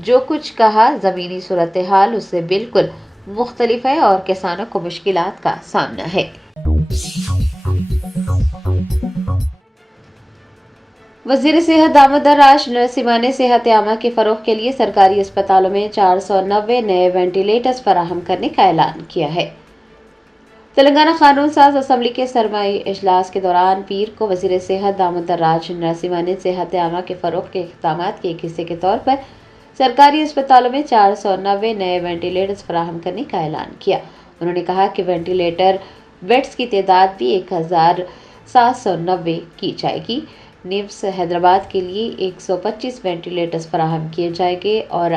جو کچھ کہا زمینی صورتحال اس سے بالکل مختلف ہے اور کسانوں کو مشکلات کا سامنا ہے۔ وزیر صحت دامودر راج نرسمہا نے صحت عامہ کے فروغ کے لیے سرکاری اسپتالوں میں 490 نئے وینٹیلیٹرز فراہم کرنے کا اعلان کیا ہے۔ تلنگانہ قانون ساز اسمبلی کے سرمائی اجلاس کے دوران پیر کو وزیر صحت دامودر راج نرسمہا نے صحت عامہ کے فروغ کے اقدامات کے ایک حصے کے طور پر سرکاری اسپتالوں میں 490 نئے وینٹیلیٹرز فراہم کرنے کا اعلان کیا۔ انہوں نے کہا کہ وینٹیلیٹر بیڈز کی تعداد بھی 1790 کی جائے گی۔ نیمز حیدرآباد کے لیے 125 وینٹیلیٹرز فراہم کیے جائیں گے اور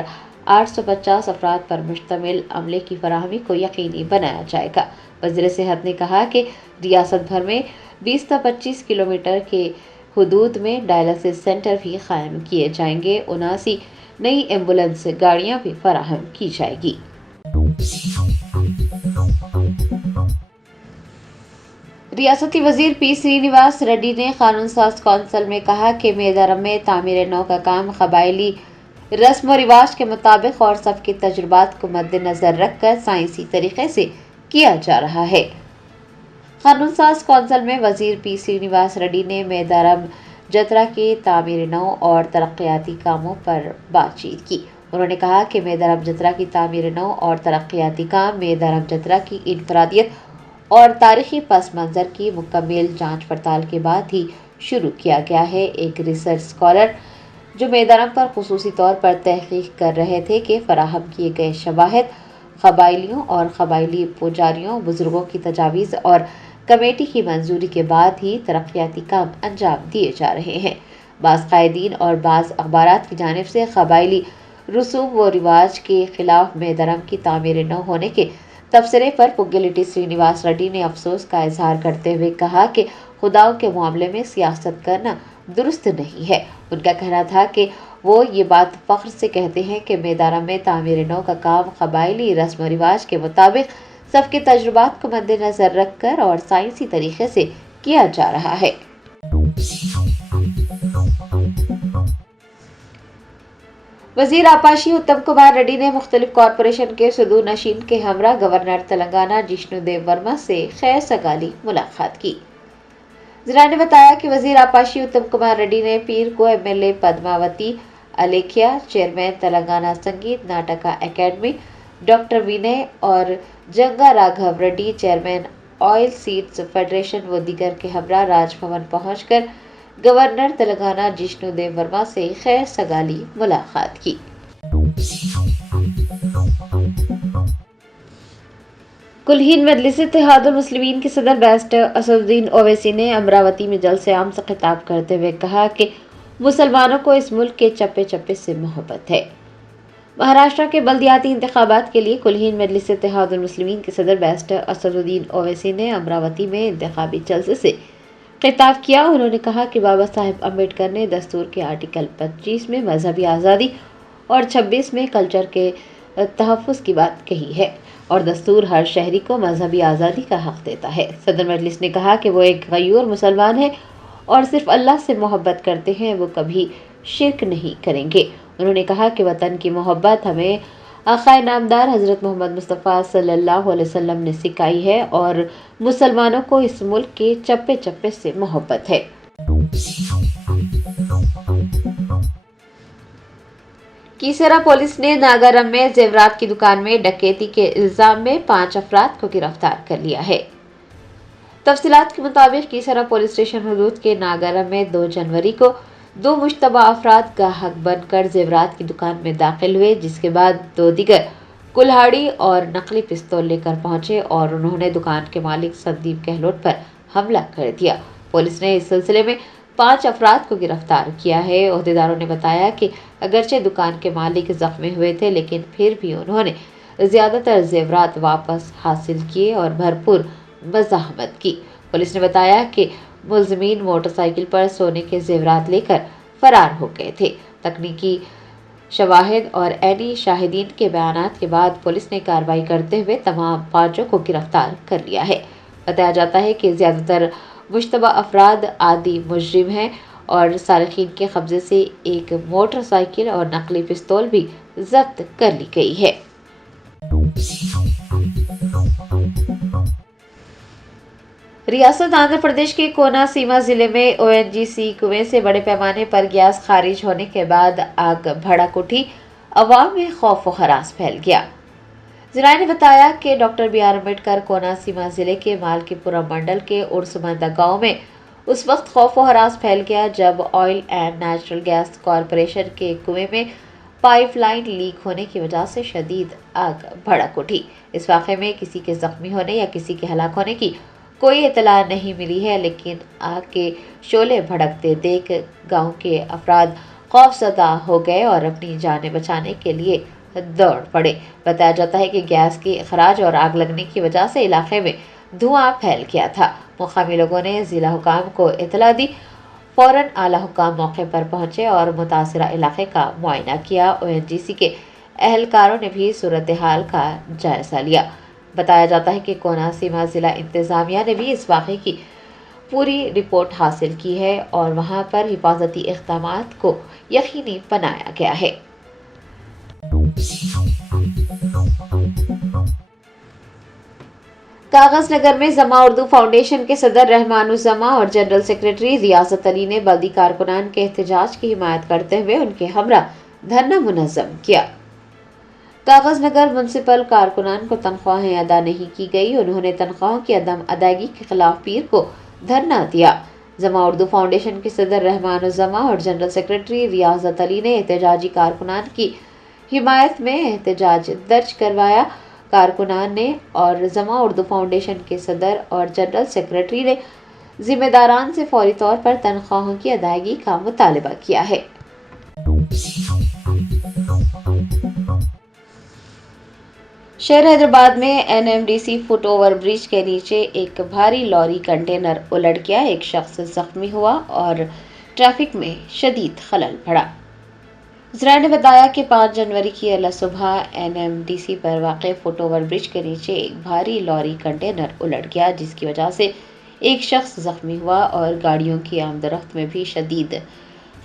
850 افراد پر مشتمل عملے کی فراہمی کو یقینی بنایا جائے گا۔ وزیر صحت نے کہا کہ ریاست بھر میں 20 تا 25 کلومیٹر کے حدود میں ڈائلسس سینٹر بھی قائم کیے جائیں گے۔ 79 نئی ایمبولینس گاڑیاں بھی فراہم کی جائے گی۔ ریاستی وزیر پی سرینیواس ریڈی نے قانون ساز کونسل میں کہا کہ میدارم میں تعمیر نو کا کام قبائلی رسم و رواج کے مطابق اور سب کے تجربات کو مد نظر رکھ کر سائنسی طریقے سے کیا جا رہا ہے۔ قانون ساز کونسل میں وزیر پی سرینیواس ریڈی نے میدارم جترا کے تعمیر نو اور ترقیاتی کاموں پر بات چیت کی۔ انہوں نے کہا کہ میدارم جترا کی تعمیر نو اور ترقیاتی کام میدارم جترا کی انفرادیت اور تاریخی پس منظر کی مکمل جانچ پڑتال کے بعد ہی شروع کیا گیا ہے۔ ایک ریسرچ اسکالر جو میدارم پر خصوصی طور پر تحقیق کر رہے تھے کہ فراہم کیے گئے شواہد قبائلیوں اور قبائلی پجاریوں بزرگوں کی تجاویز اور کمیٹی کی منظوری کے بعد ہی ترقیاتی کام انجام دیے جا رہے ہیں۔ بعض قائدین اور بعض اخبارات کی جانب سے قبائلی رسوم و رواج کے خلاف میدارم کی تعمیر نو ہونے کے تبصرے پر پگلیٹی سرینیواس ریڈی نے افسوس کا اظہار کرتے ہوئے کہا کہ خداؤں کے معاملے میں سیاست کرنا درست نہیں ہے۔ ان کا کہنا تھا کہ وہ یہ بات فخر سے کہتے ہیں کہ میدارم میں تعمیر نو کا کام قبائلی رسم و رواج کے مطابق سب کے تجربات کو مد نظر رکھ کر اور سائنسی طریقے سے کیا جا رہا ہے۔ وزیر آبپاشی اتم کمار ریڈی نے مختلف کارپوریشن کے صدور نشین کے ہمراہ گورنر تلنگانہ جشنو دیو ورما سے خیر سگالی ملاقات کی۔ ذرائع نے بتایا کہ وزیر آبپاشی اتم کمار ریڈی نے پیر کو M L A Padmavathi Alekhya, chairman Telangana Sangeet Nataka Academy doctor Vinay اور Janga Raghu Reddy, chairman oil seeds federation و دیگر کے ہمراہ راج بھون پہنچ کر گورنر تلنگانہ جشنو دیو ورما سے خیر سگالی ملاقات کی۔ کلہین مجلس اتحاد المسلمین کے صدر بیرسٹر اسدالدین اویسی نے امراوتی میں جلسہ عام سے خطاب کرتے ہوئے کہا کہ مسلمانوں کو اس ملک کے چپے چپے سے محبت ہے۔ مہاراشٹر کے بلدیاتی انتخابات کے لیے کلہین مجلس اتحاد المسلمین کے صدر بیرسٹر اسدالدین اویسی نے امراوتی میں انتخابی جلسے سے خطاب کیا۔ انہوں نے کہا کہ بابا صاحب امبیڈکر نے دستور کے آرٹیکل 25 میں مذہبی آزادی اور 26 میں کلچر کے تحفظ کی بات کہی ہے اور دستور ہر شہری کو مذہبی آزادی کا حق دیتا ہے۔ صدر مجلس نے کہا کہ وہ ایک غیور مسلمان ہیں اور صرف اللہ سے محبت کرتے ہیں، وہ کبھی شرک نہیں کریں گے۔ انہوں نے کہا کہ وطن کی محبت ہمیں آقائے نامدار حضرت محمد مصطفیٰ صلی اللہ علیہ وسلم نے سکھائی ہے اور مسلمانوں کو اس ملک کے چپے چپے سے محبت ہے۔ کیسرا پولیس نے ناگارم میں زیورات کی دکان میں ڈکیتی کے الزام میں 5 افراد کو گرفتار کر لیا ہے۔ تفصیلات کے مطابق کیسرا پولیس اسٹیشن حدود کے ناگارم میں 2 جنوری کو 2 مشتبہ افراد گاہک بن کر زیورات کی دکان میں داخل ہوئے، جس کے بعد 2 دیگر کلہاڑی اور نقلی پستول لے کر پہنچے اور انہوں نے دکان کے مالک سندیپ گہلوٹ پر حملہ کر دیا۔ پولیس نے اس سلسلے میں 5 افراد کو گرفتار کیا ہے۔ عہدیداروں نے بتایا کہ اگرچہ دکان کے مالک زخمی ہوئے تھے لیکن پھر بھی انہوں نے زیادہ تر زیورات واپس حاصل کیے اور بھرپور مزاحمت کی۔ پولیس نے بتایا کہ ملزمین موٹر سائیکل پر سونے کے زیورات لے کر فرار ہو گئے تھے۔ تکنیکی شواہد اور عینی شاہدین کے بیانات کے بعد پولیس نے کارروائی کرتے ہوئے تمام 5 کو گرفتار کر لیا ہے۔ بتایا جاتا ہے کہ زیادہ تر مشتبہ افراد عادی مجرم ہیں اور سارقین کے قبضے سے ایک موٹر سائیکل اور نقلی پستول بھی ضبط کر لی گئی ہے۔ ریاست آندھرا پردیش کے کونا سیما ضلع میں ONGC کنویں سے بڑے پیمانے پر گیس خارج ہونے کے بعد آگ بھڑک اٹھی، عوام میں خوف و ہراس پھیل گیا۔ ذرائع نے بتایا کہ ڈاکٹر BR امبیڈکر کونا سیما ضلع کے مالکی پورہ منڈل کے ارسمندہ گاؤں میں اس وقت خوف و ہراس پھیل گیا جب oil and natural gas corporation کے کنویں میں پائپ لائن لیک ہونے کی وجہ سے شدید آگ بھڑک اٹھی۔ اس واقعے میں کسی کے زخمی ہونے یا کسی کے ہلاک ہونے کی کوئی اطلاع نہیں ملی ہے، لیکن آگ کے شعلے بھڑکتے دیکھ گاؤں کے افراد خوفزدہ ہو گئے اور اپنی جانیں بچانے کے لیے دوڑ پڑے۔ بتایا جاتا ہے کہ گیس کے اخراج اور آگ لگنے کی وجہ سے علاقے میں دھواں پھیل گیا تھا۔ مقامی لوگوں نے ضلع حکام کو اطلاع دی، فوراً اعلیٰ حکام موقع پر پہنچے اور متاثرہ علاقے کا معائنہ کیا۔ ONGC کے اہلکاروں نے بھی صورتحال کا جائزہ لیا۔ بتایا جاتا ہے کہ کونا سیما ضلع انتظامیہ نے بھی اس واقعے کی پوری رپورٹ حاصل کی ہے اور وہاں پر حفاظتی اقدامات کو یقینی بنایا گیا ہے۔ کاغذ نگر میں زما اردو فاؤنڈیشن کے صدر رحمان الزما اور جنرل سیکرٹری ریاضت علی نے بلدی کارکنان کے احتجاج کی حمایت کرتے ہوئے ان کے ہمراہ دھرنا منظم کیا۔ کاغذ نگر میونسپل کارکنان کو تنخواہیں ادا نہیں کی گئی، انہوں نے تنخواہوں کی عدم ادائیگی کے خلاف پیر کو دھرنا دیا۔ زما اردو فاؤنڈیشن کے صدر رحمان الزما اور جنرل سیکرٹری ریاضت علی نے احتجاجی کارکنان کی حمایت میں احتجاج درج کروایا۔ کارکنان نے اور زما اردو فاؤنڈیشن کے صدر اور جنرل سیکرٹری نے ذمہ داران سے فوری طور پر تنخواہوں کی ادائیگی کا مطالبہ کیا ہے۔ شہر حیدرآباد میں NMDC فٹ اوور برج کے نیچے ایک بھاری لوری کنٹینر الٹ گیا، ایک شخص زخمی ہوا اور ٹریفک میں شدید خلل پڑا۔ ذرائع نے بتایا کہ 5 جنوری کی اعلی صبح NMDC پر واقع فٹ اوور برج کے نیچے ایک بھاری لوری کنٹینر الٹ گیا، جس کی وجہ سے ایک شخص زخمی ہوا اور گاڑیوں کی آمد و رفت میں بھی شدید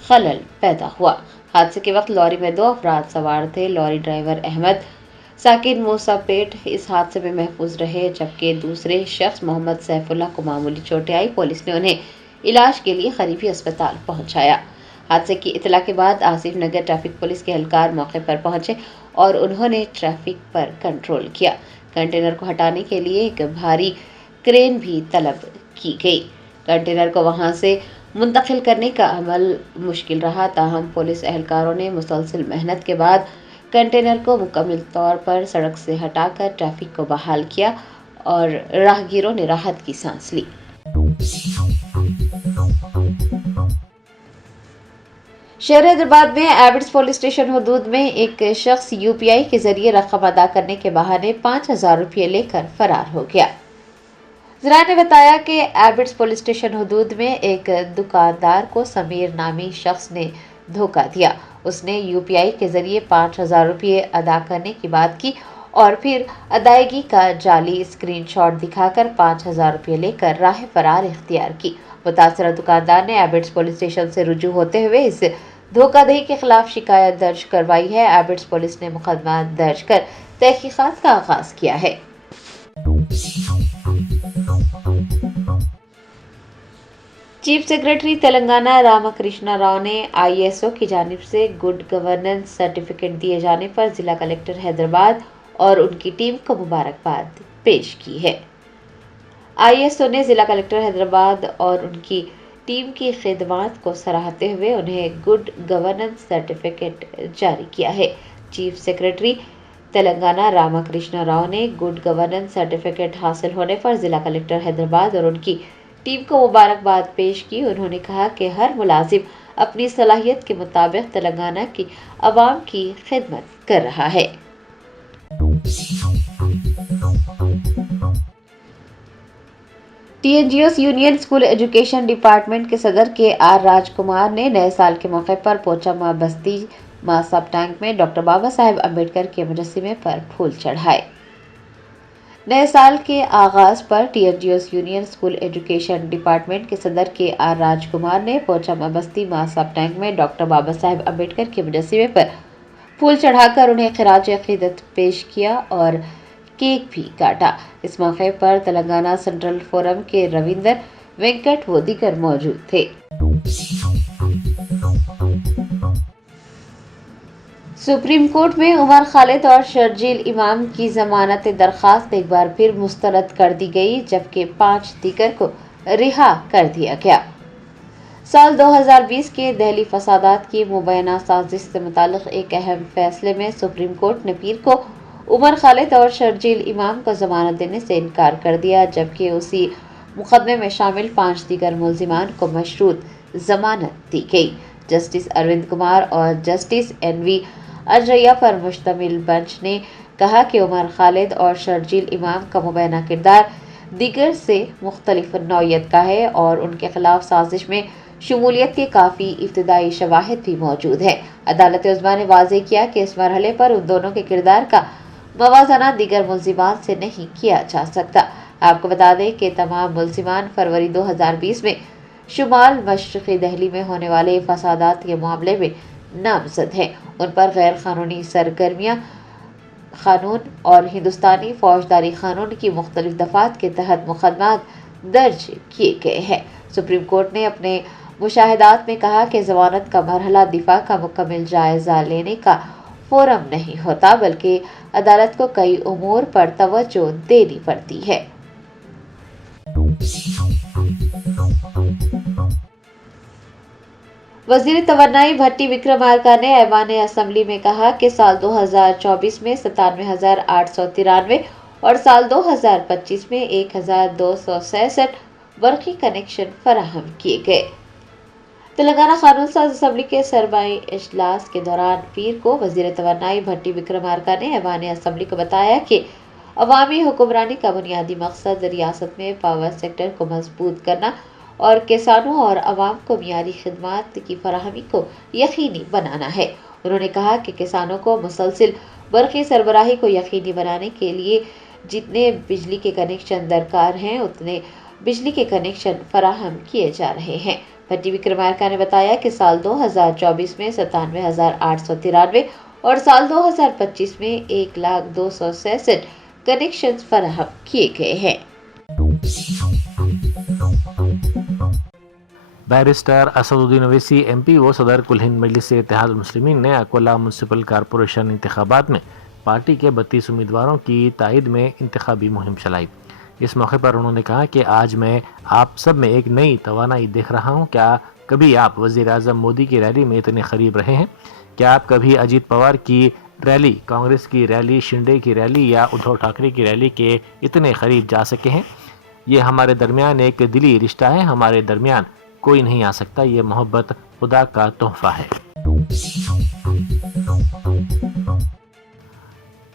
خلل پیدا ہوا۔ حادثے کے وقت لوری میں 2 افراد سوار تھے۔ لوری ڈرائیور احمد ساکن موسیٰ پیٹ اس حادثے میں محفوظ رہے، جبکہ دوسرے شخص محمد سیف اللہ کو معمولی چوٹیں آئی۔ پولیس نے انہیں علاج کے لیے قریبی اسپتال پہنچایا۔ حادثے کی اطلاع کے بعد آصف نگر ٹریفک پولیس کے اہلکار موقع پر پہنچے اور انہوں نے ٹریفک پر کنٹرول کیا۔ کنٹینر کو ہٹانے کے لیے ایک بھاری کرین بھی طلب کی گئی۔ کنٹینر کو وہاں سے منتقل کرنے کا عمل مشکل رہا، تاہم پولیس اہلکاروں نے مسلسل محنت کے بعد کنٹینر کو مکمل طور پر سڑک سے ہٹا کر ٹریفک کو بحال کیا اور راہگیروں نے راحت کی سانس لی۔ شہر حیدرآباد میں ایبٹس پولیس اسٹیشن حدود میں ایک شخص UPI کے ذریعے رقم ادا کرنے کے بہانے 5,000 روپے لے کر فرار ہو گیا۔ ذرائع نے بتایا کہ ایبٹس پولیس اسٹیشن حدود میں ایک دکاندار کو سمیر نامی شخص نے دھوکہ دیا۔ اس نے UPI کے ذریعے 5,000 روپے ادا کرنے کی بات کی اور پھر ادائیگی کا جعلی اسکرین شاٹ دکھا کر 5,000 روپے لے کر راہ فرار اختیار کی۔ متاثرہ دکاندار نے ایبٹس پولیس اسٹیشن سے رجوع ہوتے ہوئے اس دھوکہ دہی کے خلاف شکایت درج کروائی ہے۔ ایبٹس پولیس نے مقدمہ درج کر تحقیقات کا آغاز کیا ہے۔ چیف سیکرٹری تلنگانہ راما کرشنا راؤ نے ISO کی جانب سے گڈ گورننس سرٹیفکیٹ دیے جانے پر ضلع کلکٹر حیدرآباد اور ان کی ٹیم کو مبارکباد پیش کی ہے۔ ISO نے ضلع کلکٹر حیدرآباد اور ان کی ٹیم کی خدمات کو سراہتے ہوئے انہیں گڈ گورننس سرٹیفکیٹ جاری کیا ہے۔ چیف سیکرٹری تلنگانہ راما کرشنا راؤ نے گڈ گورننس سرٹیفکیٹ حاصل ہونے پر ضلع کلکٹر حیدرآباد اور ان کی ٹیم کو مبارکباد پیش کی۔ انہوں نے کہا کہ ہر ملازم اپنی صلاحیت کے مطابق تلنگانہ کی عوام کی خدمت کر رہا ہے۔ TNGOs union school education department کے صدر KR راج کمار نے نئے سال کے موقع پر پوچامہ بستی ماں سب ٹینک میں ڈاکٹر بابا صاحب امبیڈکر کے مجسمے پر پھول چڑھائے۔ نئے سال کے آغاز پر TNGOs union school education department کے صدر KR راج کمار نے پوچامہ بستی ماں سب ٹینک میں ڈاکٹر بابا صاحب امبیڈکر کے مجسمے پر پھول چڑھا کر انہیں خراج عقیدت پیش کیا اور کیک بھی کاٹا۔ اس موقع پر تلنگانہ سینٹرل فورم کے رویندر وینکٹ و دیگر موجود تھے۔ سپریم کورٹ میں عمر خالد اور شرجیل امام کی ضمانت درخواست ایک بار پھر مسترد کر دی گئی، جبکہ 5 دیگر کو رہا کر دیا گیا۔ سال 2020 کے دہلی فسادات کی مبینہ سازش سے متعلق ایک اہم فیصلے میں سپریم کورٹ نے پیر کو عمر خالد اور شرجیل امام کو ضمانت دینے سے انکار کر دیا، جبکہ اسی مقدمے میں شامل 5 دیگر ملزمان کو مشروط ضمانت دی گئی۔ جسٹس اروند کمار اور جسٹس این وی اجریا پر مشتمل بنچ نے کہا کہ عمر خالد اور شرجیل امام کا مبینہ کردار دیگر سے مختلف نوعیت کا ہے اور ان کے خلاف سازش میں شمولیت کے کافی ابتدائی شواہد بھی موجود ہیں۔ عدالت عظمیٰ نے واضح کیا کہ اس مرحلے پر ان دونوں کے کردار کا موازنہ دیگر ملزمان سے نہیں کیا جا سکتا۔ آپ کو بتا دیں کہ تمام ملزمان فروری 2020 میں شمال مشرقی دہلی میں ہونے والے فسادات کے معاملے میں نامزد ہیں۔ ان پر غیر قانونی سرگرمیاں قانون اور ہندوستانی فوجداری قانون کی مختلف دفعات کے تحت مقدمات درج کیے گئے ہیں۔ سپریم کورٹ نے اپنے مشاہدات میں کہا کہ ضمانت کا مرحلہ دفاع کا مکمل جائزہ لینے کا فورم نہیں ہوتا، بلکہ عدالت کو کئی امور پر توجہ دینی پڑتی ہے۔ وزیر توانائی بھٹی وکرمارکا نے ایوان اسمبلی میں کہا کہ سال 2024 میں 97,893 اور سال 2025 میں 1,266 برقی کنیکشن فراہم کیے گئے۔ تلنگانہ قانون ساز اسمبلی کے سربراہی اجلاس کے دوران پیر کو وزیر توانائی بھٹی وکرمارکا نے ایوان اسمبلی کو بتایا کہ عوامی حکمرانی کا بنیادی مقصد ریاست میں پاور سیکٹر کو مضبوط کرنا اور کسانوں اور عوام کو معیاری خدمات کی فراہمی کو یقینی بنانا ہے۔ انہوں نے کہا کہ کسانوں کو مسلسل برقی سربراہی کو یقینی بنانے کے لیے جتنے بجلی کے کنیکشن درکار ہیں اتنے بجلی کے کنیکشن فراہم کیے جا رہے ہیں۔ بھٹی وکرمارکا نے بتایا کہ سال 2024 میں 97,893 اور سال 2025 میں 1,266 کنیکشن فراہم کیے گئے ہیں۔ Barrister Asaduddin Owaisi M P و صدر کل ہند مجلس اتحاد المسلمین نے اکولہ میونسپل کارپوریشن انتخابات میں پارٹی کے 32 امیدواروں کی تائید میں انتخابی مہم چلائی۔ اس موقع پر انہوں نے کہا کہ آج میں آپ سب میں ایک نئی توانائی دیکھ رہا ہوں۔ کیا کبھی آپ وزیر اعظم مودی کی ریلی میں اتنے قریب رہے ہیں؟ کیا آپ کبھی اجیت پوار کی ریلی، کانگریس کی ریلی، شنڈے کی ریلی یا ادھو ٹھاکرے کی ریلی کے اتنے قریب جا سکے ہیں؟ یہ ہمارے درمیان ایک دلی رشتہ ہے، ہمارے درمیان کوئی نہیں آ سکتا، یہ محبت خدا کا تحفہ ہے۔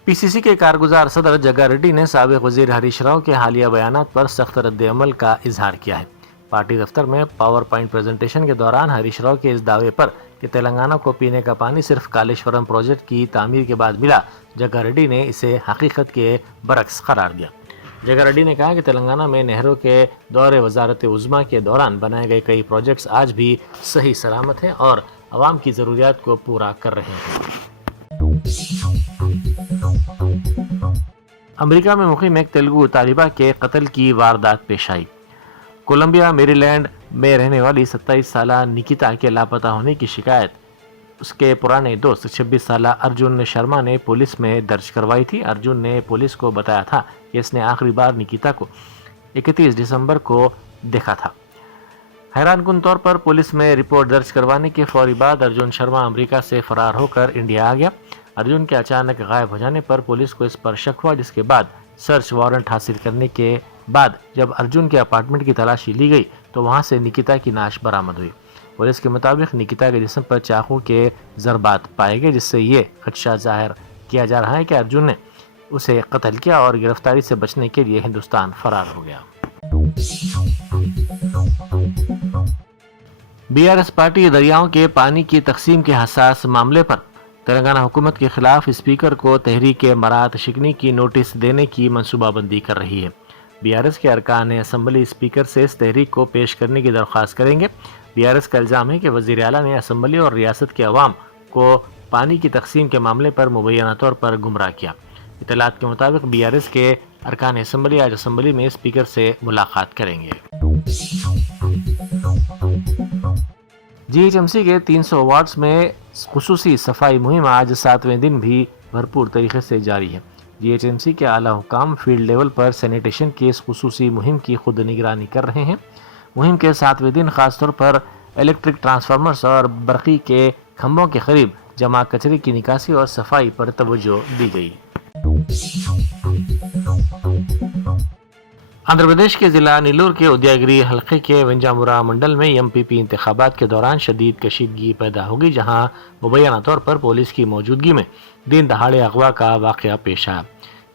پی سی سی کے کارگزار صدر جگا ریڈی نے سابق وزیر ہریش راؤ کے حالیہ بیانات پر سخت رد عمل کا اظہار کیا ہے۔ پارٹی دفتر میں پاور پوائنٹ پریزنٹیشن کے دوران ہریش راؤ کے اس دعوے پر کہ تلنگانہ کو پینے کا پانی صرف کالیشورم پروجیکٹ کی تعمیر کے بعد ملا، جگا ریڈی نے اسے حقیقت کے برعکس قرار دیا۔ جگا ریڈی نے کہا کہ تلنگانہ میں نہروں کے دور وزارت عظمیٰ کے دوران بنائے گئے کئی پروجیکٹس آج بھی صحیح سلامت ہیں اور عوام کی ضروریات کو پورا کر رہے ہیں۔ امریکہ میں مقیم ایک تیلگو طالبہ کے قتل کی واردات پیش آئی۔ کولمبیا میری لینڈ میں رہنے والی 27 سالہ نکیتا کے لاپتہ ہونے کی شکایت اس کے پرانے دوست 26 سالہ ارجن شرما نے پولیس میں درج کروائی تھی۔ ارجن نے پولیس کو بتایا تھا کہ اس نے آخری بار نکیتا کو 31 دسمبر کو دیکھا تھا۔ حیران کن طور پر پولیس میں رپورٹ درج کروانے کے فوری بعد ارجن شرما امریکہ سے فرار ہو کر انڈیا آ گیا۔ ارجن کے اچانک غائب ہو جانے پر پولیس کو اس پر شک ہوا، جس کے بعد سرچ وارنٹ حاصل کرنے کے بعد جب ارجن کے اپارٹمنٹ کی تلاشی لی گئی تو وہاں سے نکیتا کی نعش برآمد ہوئی۔ پولیس کے مطابق نکیتا کے جسم پر چاقو کے ضربات پائے گئے، جس سے یہ خدشہ ظاہر کیا جا رہا ہے کہ ارجن نے اسے قتل کیا اور گرفتاری سے بچنے کے لیے ہندوستان فرار ہو گیا۔ بی آر ایس پارٹی دریاؤں کے پانی کی تقسیم کے حساس معاملے پر تلنگانہ حکومت کے خلاف اسپیکر کو تحریک مرات شکنی کی نوٹس دینے کی منصوبہ بندی کر رہی ہے۔ بی آر ایس کے ارکان اسمبلی اسپیکر سے اس تحریک کو پیش کرنے کی درخواست کریں گے۔ بی آر ایس کا الزام ہے کہ وزیر اعلیٰ نے اسمبلی اور ریاست کے عوام کو پانی کی تقسیم کے معاملے پر مبینہ طور پر گمراہ کیا۔ اطلاعات کے مطابق BRS کے ارکان اسمبلی آج اسمبلی میں اسپیکر سے ملاقات کریں گے۔ GHMC کے 300 وارڈز میں خصوصی صفائی مہم آج 7ویں دن بھی بھرپور طریقے سے جاری ہے۔ GHMC کے اعلیٰ حکام فیلڈ لیول پر سینیٹیشن کی اس خصوصی مہم کی خود نگرانی کر رہے ہیں۔ مہم کے 7ویں دن خاص طور پر الیکٹرک ٹرانسفارمرز اور برقی کے کھمبوں کے قریب جمع کچرے کی نکاسی اور صفائی پر توجہ دی گئی۔ آندھرا پردیش کے ضلع نیلور کے ادیاگری حلقے کے ونجامورا منڈل میں MPP انتخابات کے دوران شدید کشیدگی پیدا ہوگی، جہاں مبینہ طور پر پولیس کی موجودگی میں دن دہاڑے اغوا کا واقعہ پیش آیا۔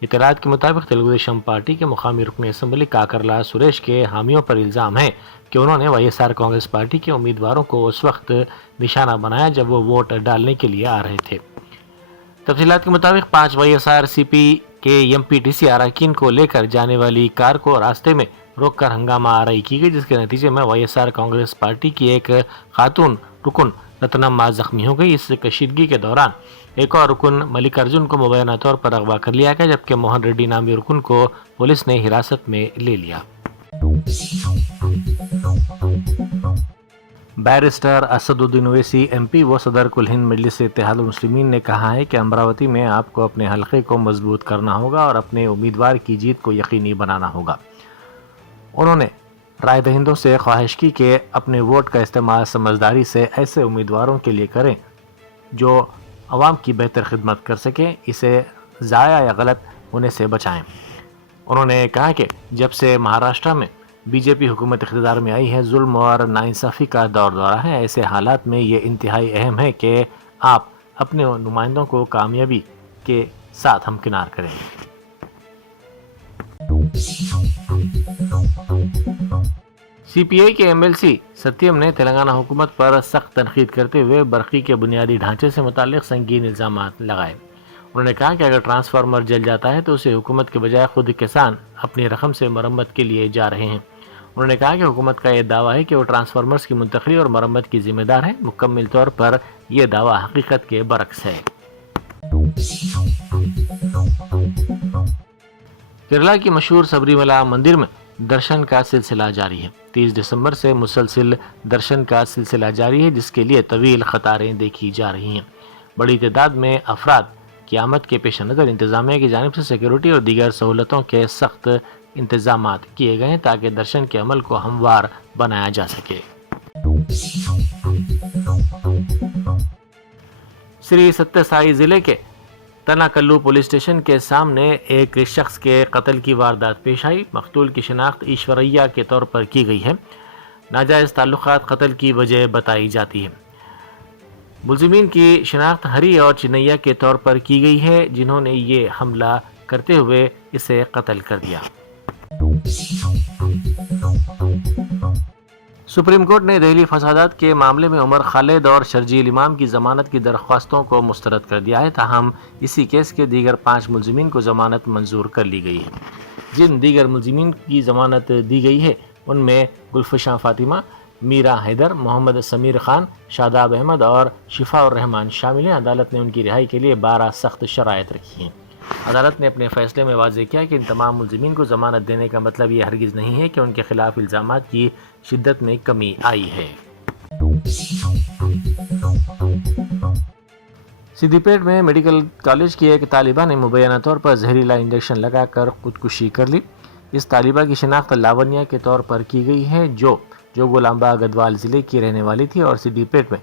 اطلاعات کے مطابق تلگو دیشم پارٹی کے مقامی رکن اسمبلی کاکرلا سریش کے حامیوں پر الزام ہے کہ انہوں نے YSR کانگریس پارٹی کے امیدواروں کو اس وقت نشانہ بنایا جب وہ ووٹ ڈالنے کے لیے آ رہے تھے۔ تفصیلات کے مطابق 5 YSR CP کے MPTC اراکین کو لے کر جانے والی کار کو راستے میں روک کر ہنگامہ آرائی کی گئی، جس کے نتیجے میں YSR کانگریس پارٹی کی ایک خاتون رکن رتنما زخمی ہو گئی۔ اس کشیدگی کے دوران ایک اور رکن ملک ارجن کو مبینہ طور پر اغوا کر لیا گیا، جبکہ موہن ریڈی نامی رکن کو پولیس نے حراست میں لے لیا۔ بیرسٹر اسد الدین اویسی MP و صدر کل ہند مجلس اتحاد المسلمین نے کہا ہے کہ امراوتی میں آپ کو اپنے حلقے کو مضبوط کرنا ہوگا اور اپنے امیدوار کی جیت کو یقینی بنانا ہوگا۔ انہوں نے رائے دہندوں سے خواہش کی کہ اپنے ووٹ کا استعمال سمجھداری سے ایسے امیدواروں کے لیے کریں جو عوام کی بہتر خدمت کر سکیں، اسے ضائع یا غلط ہونے سے بچائیں۔ انہوں نے کہا کہ جب سے مہاراشٹر میں BJP حکومت اقتدار میں آئی ہے، ظلم اور ناانصافی کا دور دورہ ہے۔ ایسے حالات میں یہ انتہائی اہم ہے کہ آپ اپنے نمائندوں کو کامیابی کے ساتھ ہمکنار کریں۔ CPI کے MLC ستیم نے تلنگانہ حکومت پر سخت تنقید کرتے ہوئے برقی کے بنیادی ڈھانچے سے متعلق سنگین الزامات لگائے۔ انہوں نے کہا کہ اگر ٹرانسفارمر جل جاتا ہے تو اسے حکومت کے بجائے خود کسان اپنی رقم سے مرمت کے لیے جا رہے ہیں۔ انہوں نے کہا کہ حکومت کا یہ دعویٰ ہے کہ وہ ٹرانسفارمرز کی منتقلی اور مرمت کی ذمہ دار ہے، مکمل طور پر یہ دعویٰ حقیقت کے برعکس ہے۔ کیرلا کی مشہور سبری ملا مندر میں درشن کا سلسلہ جاری ہے۔ 30 دسمبر سے مسلسل درشن کا سلسلہ جاری ہے، جس کے لیے طویل قطاریں دیکھی جا رہی ہیں۔ بڑی تعداد میں افراد کی آمد کے پیش نظر انتظامیہ کی جانب سے سیکیورٹی اور دیگر سہولتوں کے سخت انتظامات کیے گئے ہیں تاکہ درشن کے عمل کو ہموار بنایا جا سکے۔ سری ستیہ سائی ضلع کے تناکلو پولیس اسٹیشن کے سامنے ایک شخص کے قتل کی واردات پیش آئی۔ مقتول کی شناخت ایشوریہ کے طور پر کی گئی ہے۔ ناجائز تعلقات قتل کی وجہ بتائی جاتی ہے۔ ملزمین کی شناخت ہری اور چنیا کے طور پر کی گئی ہے، جنہوں نے یہ حملہ کرتے ہوئے اسے قتل کر دیا۔ سپریم کورٹ نے دہلی فسادات کے معاملے میں عمر خالد اور شرجیل امام کی ضمانت کی درخواستوں کو مسترد کر دیا ہے، تاہم اسی کیس کے دیگر 5 ملزمین کو ضمانت منظور کر لی گئی ہے۔ جن دیگر ملزمین کی ضمانت دی گئی ہے ان میں گلفشاں فاطمہ، میرا حیدر، محمد سمیر خان، شاداب احمد اور شفاء الرحمان شامل ہیں۔ عدالت نے ان کی رہائی کے لیے 12 سخت شرائط رکھی ہیں۔ عدالت نے اپنے فیصلے میں واضح کیا کہ ان تمام ملزمین کو ضمانت دینے کا مطلب یہ ہرگز نہیں ہے کہ ان کے خلاف الزامات کی شدت میں کمی آئی ہے۔ سدھی پیٹ میں میڈیکل کالج کی ایک طالبہ نے مبینہ طور پر زہریلا انجیکشن لگا کر خودکشی کر لی۔ اس طالبہ کی شناخت لاونیا کے طور پر کی گئی ہے، جو گولامبا گدوال ضلع کی رہنے والی تھی اور سدھی پیٹ میں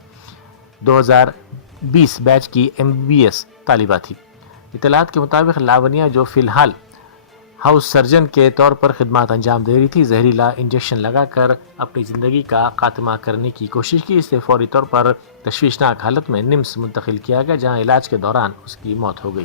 2020 بیچ کی MBBS طالبہ تھی۔ اطلاعات کے مطابق لاونیا، جو فی الحال ہاؤس سرجن کے طور پر خدمات انجام دے رہی تھی، زہریلا انجیکشن لگا کر اپنی زندگی کا خاتمہ کرنے کی کوشش کی۔ اسے فوری طور پر تشویشناک حالت میں نمس منتقل کیا گیا، جہاں علاج کے دوران اس کی موت ہو گئی۔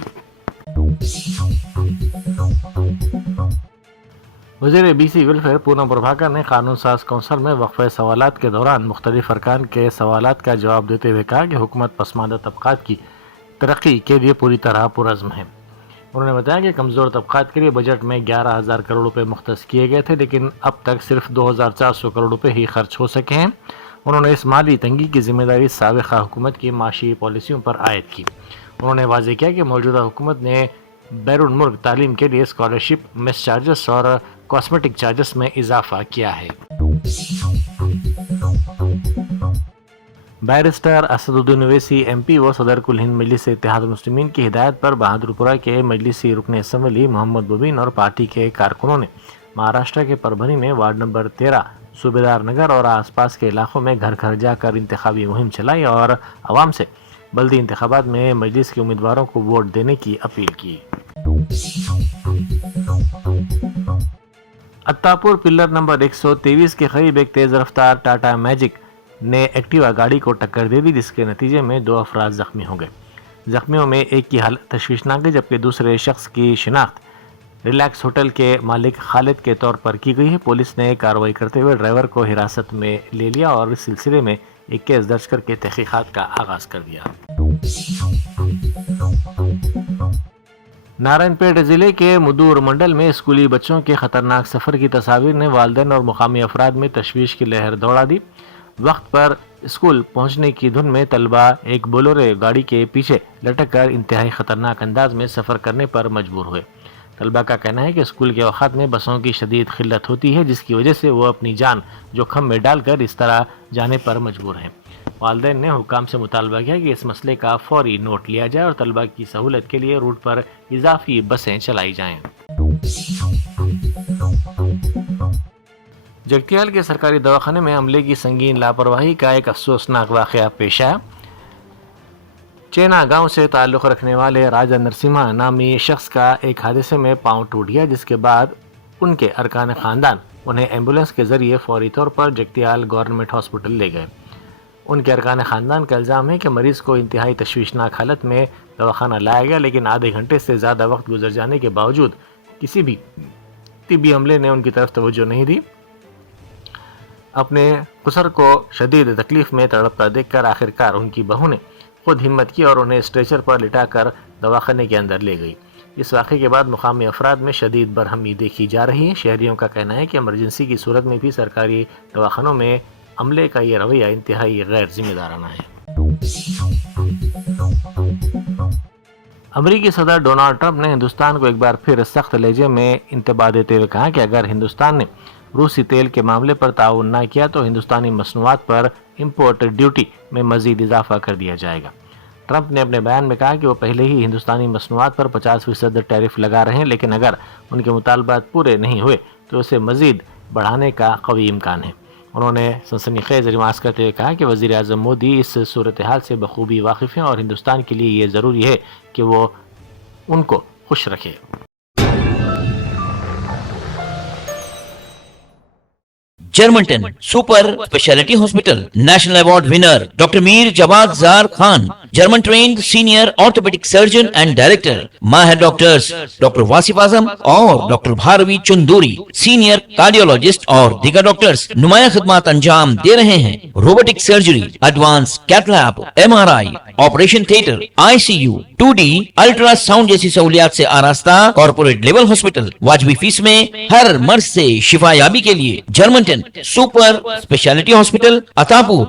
وزیر BC ویلفیئر پونم پربھاکر نے قانون ساز کونسل میں وقفہ سوالات کے دوران مختلف ارکان کے سوالات کا جواب دیتے ہوئے کہا کہ حکومت پسماندہ طبقات کی ترقی کے لیے پوری طرح پرعزم ہے۔ انہوں نے بتایا کہ کمزور طبقات کے لیے بجٹ میں 11,000 کروڑ روپے مختص کیے گئے تھے، لیکن اب تک صرف 2,400 کروڑ روپے ہی خرچ ہو سکے ہیں۔ انہوں نے اس مالی تنگی کی ذمہ داری سابقہ حکومت کی معاشی پالیسیوں پر عائد کی۔ انہوں نے واضح کیا کہ موجودہ حکومت نے بیرون ملک تعلیم کے لیے اسکالرشپ، میس چارجز اور کاسمیٹک چارجز میں اضافہ کیا ہے۔ بیرسٹر اسد الدین اویسی ایم پی و صدر کل ہند مجلس اتحاد المسلمین کی ہدایت پر بہادر پورہ کے مجلسی رکن اسمبلی محمد مبین اور پارٹی کے کارکنوں نے مہاراشٹر کے پربھنی میں وارڈ نمبر 13 صوبیدار نگر اور آس پاس کے علاقوں میں گھر گھر جا کر انتخابی مہم چلائی اور عوام سے بلدی انتخابات میں مجلس کے امیدواروں کو ووٹ دینے کی اپیل کی۔ اتاپور پلر نمبر 123 کے قریب ایک تیز رفتار ٹاٹا میجک نے ایکٹیوا گاڑی کو ٹکر دے دی، جس کے نتیجے میں 2 افراد زخمی ہو گئے۔ زخمیوں میں ایک کی حالت تشویشناک ہے، جبکہ دوسرے شخص کی شناخت ریلیکس ہوٹل کے مالک خالد کے طور پر کی گئی ہے۔ پولیس نے کارروائی کرتے ہوئے ڈرائیور کو حراست میں لے لیا اور اس سلسلے میں ایک کیس درج کر کے تحقیقات کا آغاز کر دیا۔ نارائن پیٹ ضلع کے مدور منڈل میں اسکولی بچوں کے خطرناک سفر کی تصاویر نے والدین اور مقامی افراد میں تشویش کی لہر دوڑا دی۔ وقت پر اسکول پہنچنے کی دھن میں طلبہ ایک بولورو گاڑی کے پیچھے لٹک کر انتہائی خطرناک انداز میں سفر کرنے پر مجبور ہوئے۔ طلبہ کا کہنا ہے کہ اسکول کے اوقات میں بسوں کی شدید قلت ہوتی ہے، جس کی وجہ سے وہ اپنی جان جوخم میں ڈال کر اس طرح جانے پر مجبور ہیں۔ والدین نے حکام سے مطالبہ کیا کہ اس مسئلے کا فوری نوٹ لیا جائے اور طلبہ کی سہولت کے لیے روٹ پر اضافی بسیں چلائی جائیں۔ جگتیال کے سرکاری دواخانے میں عملے کی سنگین لاپرواہی کا ایک افسوسناک واقعہ پیش آیا۔ چینا گاؤں سے تعلق رکھنے والے راجا نرسمہا نامی شخص کا ایک حادثے میں پاؤں ٹوٹ گیا، جس کے بعد ان کے ارکان خاندان انہیں ایمبولینس کے ذریعے فوری طور پر جگتیال گورنمنٹ ہاسپٹل لے گئے۔ ان کے ارکان خاندان کا الزام ہے کہ مریض کو انتہائی تشویشناک حالت میں دواخانہ لایا گیا، لیکن آدھے گھنٹے سے زیادہ وقت گزر جانے کے باوجود کسی بھی طبی عملے نے ان کی طرف توجہ نہیں دی۔ اپنے خسر کو شدید تکلیف میں تڑپتا دیکھ کر آخرکار ان کی بہو نے خود ہمت کی اور انہیں اسٹریچر پر لٹا کر دواخانے کے اندر لے گئی۔ اس واقعے کے بعد مقامی افراد میں شدید برہمی دیکھی جا رہی ہے۔ شہریوں کا کہنا ہے کہ ایمرجنسی کی صورت میں بھی سرکاری دواخانوں میں عملے کا یہ رویہ انتہائی غیر ذمہ دارانہ ہے۔ امریکی صدر ڈونالڈ ٹرمپ نے ہندوستان کو ایک بار پھر سخت لہجے میں انتباہ دیتے ہوئے کہا کہ اگر ہندوستان نے روسی تیل کے معاملے پر تعاون نہ کیا تو ہندوستانی مصنوعات پر امپورٹ ڈیوٹی میں مزید اضافہ کر دیا جائے گا۔ ٹرمپ نے اپنے بیان میں کہا کہ وہ پہلے ہی ہندوستانی مصنوعات پر 50% ٹیرف لگا رہے ہیں، لیکن اگر ان کے مطالبات پورے نہیں ہوئے تو اسے مزید بڑھانے کا قوی امکان ہے۔ انہوں نے سنسنی خیز ریمارکس کرتے ہوئے کہا کہ وزیر اعظم مودی اس صورتحال سے بخوبی واقف ہیں اور ہندوستان کے لیے یہ ضروری ہے کہ وہ ان کو خوش رکھے۔ جرمنٹن super speciality hospital national award winner doctor Mir Jawad Zar Khan, German trained senior orthopaedic surgeon and director, ماہر ڈاکٹرز ڈاکٹر واصف اعظم اور doctor Bharavi Chanduri, senior cardiologist اور دیگر ڈاکٹرز نمایاں خدمات انجام دے رہے ہیں۔ Robotic surgery, advance cath lab, MRI، operation theatre, ICU، 2D ultrasound جیسی سہولیات سے آراستہ کارپوریٹ لیول ہاسپٹل، واجبی فیس میں ہر مرض سے شفا یابی کے لیے جرمنٹن سپر اسپیشلٹی ہاسپٹل، اتاپور